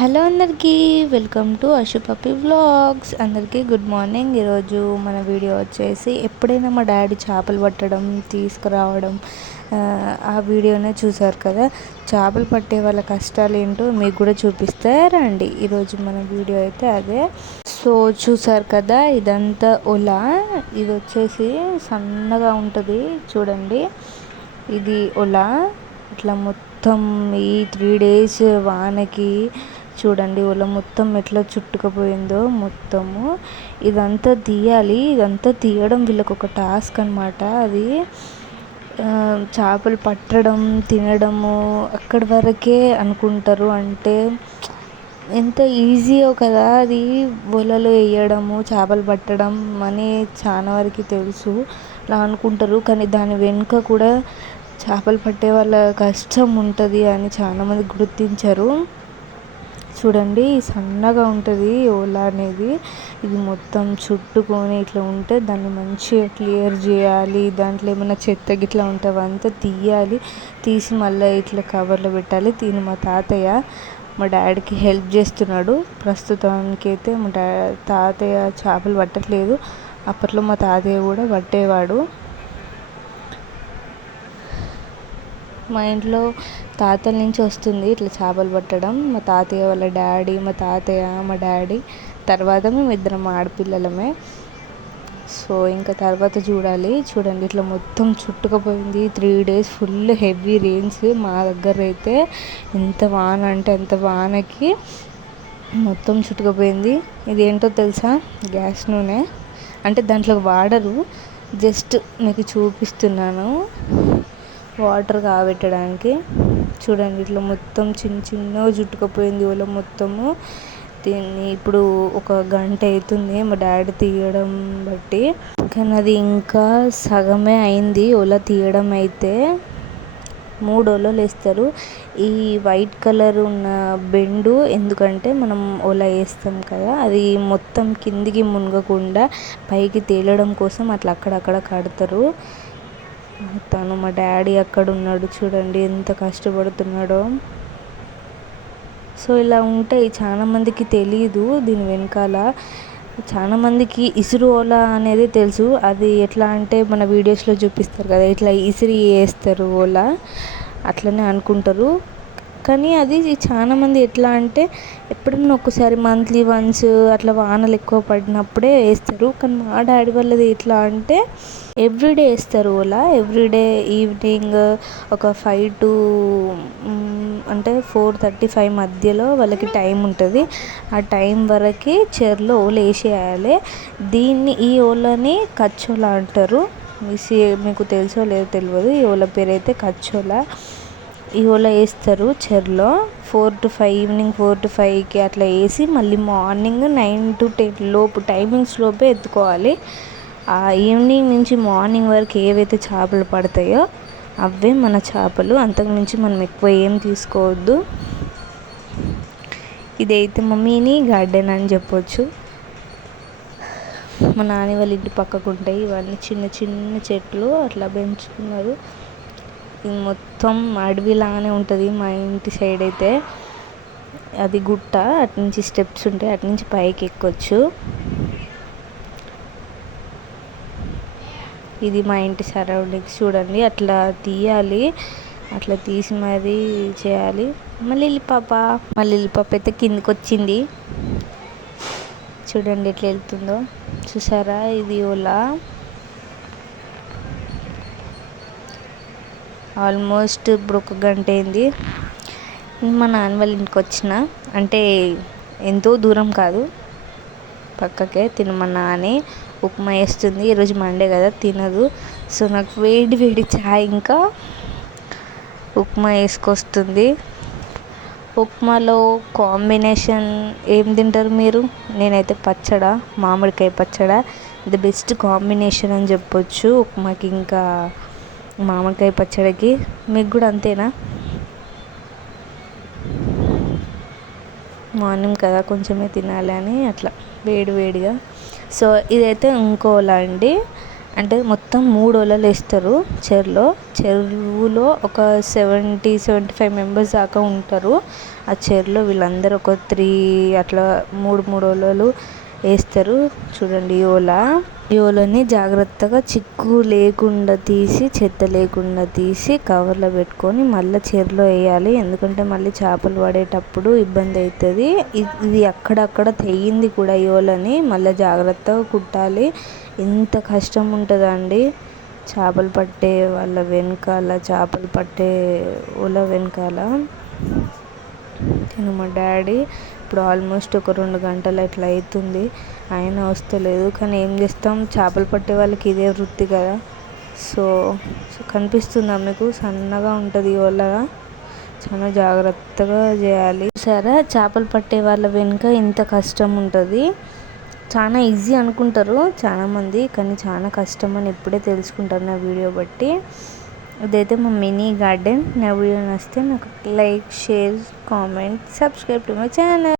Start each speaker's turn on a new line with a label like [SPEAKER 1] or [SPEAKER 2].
[SPEAKER 1] Hello అందరికీ welcome to అశుపప్పి vlogs. అందరికీ గుడ్ మార్నింగ్. ఈరోజు మన వీడియో వచ్చేసి ఎప్పుడైనా మా డాడీ చేపలు పట్టడం తీసుకురావడం ఆ వీడియోనే చూసారు కదా. చేపలు పట్టే వాళ్ళ కష్టాలు ఏంటో మీకు కూడా చూపిస్తారండి ఈరోజు మన వీడియో అయితే అదే. సో చూసారు కదా ఇదంతా ఒలా ఇది వచ్చేసి సన్నగా ఉంటుంది. చూడండి. ఇది ఒలా ఇట్లా మొత్తం ఈ త్రీ డేస్ వానకి చూడండి ఒళ్ళ మొత్తం ఎట్లా చుట్టుకుపోయిందో మొత్తము. ఇదంతా తీయాలి. ఇదంతా తీయడం వీళ్ళకి ఒక టాస్క్ అనమాట అది చేపలు పట్టడం తినడము అక్కడి వరకే అనుకుంటారు అంటే ఎంత ఈజీయో కదా అది వలలు వేయడము చేపలు పట్టడం అని చాలా వరకు తెలుసు. అలా అనుకుంటారు. కానీ దాని వెనుక కూడా చేపలు పట్టే వాళ్ళ కష్టం ఉంటుంది అని చాలామంది గుర్తించరు. చూడండి సన్నగా ఉంటుంది ఓలా అనేది. ఇది మొత్తం చుట్టుకొని ఇట్లా ఉంటే దాన్ని మంచిగా క్లియర్ చేయాలి. దాంట్లో ఏమైనా చెత్త గిట్లా ఉంటే అవంతా తీయాలి. తీసి మళ్ళీ ఇట్లా కవర్లో పెట్టాలి. దీన్ని మా తాతయ్య మా డాడీకి హెల్ప్ చేస్తున్నాడు. ప్రస్తుతానికి అయితే మా డా తాతయ్య చేపలు పట్టట్లేదు. అప్పట్లో మా తాతయ్య కూడా పట్టేవాడు. మా ఇంట్లో తాతల నుంచి వస్తుంది ఇట్లా చేపలు పట్టడం. మా తాతయ్య వాళ్ళ డాడీ మా తాతయ్య మా డాడీ. తర్వాత మేము ఇద్దరం ఆడపిల్లలమే. సో ఇంకా తర్వాత చూడాలి. చూడండి ఇట్లా మొత్తం చుట్టుకుపోయింది. Three days full heavy rains మా దగ్గర అయితే. ఎంత వాన అంటే ఎంత వానకి మొత్తం చుట్టుకుపోయింది. ఇది ఏంటో తెలుసా? గ్యాస్ నూనె. అంటే దాంట్లో వాడరు. జస్ట్ మీకు చూపిస్తున్నాను. వాటర్ కాబెట్టడానికి. చూడండి ఇట్లా మొత్తం చిన్న చిన్నగా చుట్టుకుపోయింది ఒల మొత్తము. దీన్ని ఇప్పుడు ఒక గంట అవుతుంది మా డాడీ తీయడం బట్టి. కానీ అది ఇంకా సగమే అయింది ఒల తీయడం అయితే. మూడు ఒలలు వేస్తారు. ఈ వైట్ కలర్ ఉన్న బెండు ఎందుకంటే మనం ఒల వేస్తాం కదా అది మొత్తం కిందికి మునగకుండా పైకి తేలడం కోసం అట్లా అక్కడక్కడ కడతారు. తను మా డాడీ అక్కడ ఉన్నాడు చూడండి ఎంత కష్టపడుతున్నాడో. సో ఇలా ఉంటాయి. చాలామందికి తెలియదు దీని వెనకాల. చాలామందికి ఇసురు ఓలా అనేది తెలుసు. అది ఎట్లా అంటే మన వీడియోస్లో చూపిస్తారు కదా ఇట్లా ఇసిరి వేస్తారు ఓలా. అట్లనే అనుకుంటారు. కానీ అది చాలామంది ఎట్లా అంటే ఎప్పుడన్నా ఒక్కసారి మంత్లీ వన్స్ అట్లా వానలు ఎక్కువ పడినప్పుడే వేస్తారు. కానీ మా డాడీ వాళ్ళది ఎట్లా అంటే ఎవ్రీడే వేస్తారు ఓలా. ఎవ్రీడే ఈవినింగ్ ఒక ఫైవ్ టు అంటే ఫోర్ థర్టీ ఫైవ్ మధ్యలో వాళ్ళకి టైం ఉంటుంది. ఆ టైం వరకు చెర్లో ఓల వేసేయాలి. దీన్ని ఈ ఓలని కచ్చోలా అంటారు. మీకు తెలుసో లేదో తెలియదు. ఈ ఓల పేరు అయితే కచ్చోలా. ఇవాళ వేస్తారు చెర్లో. Four to five evening four to ఫైవ్కి అట్లా వేసి మళ్ళీ మార్నింగ్ నైన్ టు టెన్ లోపు టైమింగ్స్ లోపే ఎత్తుకోవాలి. ఆ ఈవినింగ్ నుంచి మార్నింగ్ వరకు ఏవైతే చేపలు పడతాయో అవే మన చేపలు. అంతకుమించి మనం ఎక్కువ ఏం తీసుకోవద్దు. ఇదైతే మమ్మీని గార్డెన్ అని చెప్పొచ్చు. మా నాని వాళ్ళ ఇంటి పక్కకు ఉంటాయి ఇవన్నీ చిన్న చిన్న చెట్లు అట్లా పెంచుకున్నారు మొత్తం అడవిలాగానే ఉంటుంది మా ఇంటి సైడ్ అయితే. అది గుట్ట అటు నుంచి స్టెప్స్ ఉంటాయి అటు నుంచి పైకి ఎక్కొచ్చు. ఇది మా ఇంటి సరౌండింగ్స్ చూడండి అట్లా తీయాలి అట్లా తీసి మరీ చేయాలి. మళ్ళీ పాప మళ్ళీ పాప అయితే కిందికి వచ్చింది చూడండి ఎట్లా వెళ్తుందో. చూసారా? ఇది ఓలా. ఆల్మోస్ట్ ఇప్పుడు ఒక గంట అయింది. మా నాన్న వాళ్ళ ఇంటికి వచ్చిన. అంటే ఎంతో దూరం కాదు. పక్కకే తినమన్నా అని ఉప్మా వేస్తుంది. ఈరోజు మండే కదా తినదు. సో నాకు వేడి వేడి చాయ్ ఇంకా ఉప్మా వేసుకొస్తుంది. ఉప్మాలో కాంబినేషన్ ఏం తింటారు మీరు? నేనైతే పచ్చడా మామిడికాయ పచ్చడా. ది బెస్ట్ కాంబినేషన్ అని చెప్పొచ్చు. ఉప్మాకి ఇంకా మామిడికాయ పచ్చడికి. మీకు కూడా అంతేనా? మార్నింగ్ కదా కొంచెమే తినాలి అని అట్లా వేడి వేడిగా. సో ఇదైతే ఇంకోలా అండి. అంటే మొత్తం మూడు వలలు వేస్తారు చెరువులో చెరువులో ఒక సెవెంటీ సెవెంటీ ఫైవ్ మెంబర్స్ దాకా ఉంటారు. ఆ చెరువులో వీళ్ళందరూ ఒక త్రీ అట్లా మూడు మూడు వలలు వేస్తారు చూడండి ఓలా. యోలని జాగ్రత్తగా చిక్కు లేకుండా తీసి చెత్త లేకుండా తీసి కవర్లో పెట్టుకొని మళ్ళీ చెరువులో వేయాలి. ఎందుకంటే మళ్ళీ చేపలు పడేటప్పుడు ఇబ్బంది అవుతుంది ఇది అక్కడక్కడ తెయ్యింది కూడా ఈ మళ్ళీ జాగ్రత్తగా కుట్టాలి. ఎంత కష్టం ఉంటుందండి. చేపలు పట్టే వాళ్ళ వెనకాల చేపలు పట్టే ఓల వెనకాల. మా డాడీ. ఇప్పుడు ఆల్మోస్ట్ ఒక రెండు గంటలు అట్లా అవుతుంది అయినా వస్తలేదు. కానీ ఏం చేస్తాం? చేపలు పట్టే వాళ్ళకి ఇదే వృత్తి కదా. సో కనిపిస్తుందా మీకు? సన్నగా ఉంటుంది వల చాలా జాగ్రత్తగా చేయాలి. సరే చేపలు పట్టే వాళ్ళ వెనుక ఇంత కష్టం ఉంటుంది. చాలా ఈజీ అనుకుంటారు చాలామంది కానీ చాలా కష్టం అని ఇప్పుడే తెలుసుకుంటారు నా వీడియో బట్టి. ఇదైతే మా మినీ గార్డెన్. నా వీడియో నచ్చితే నాకు like share comment subscribe to my channel.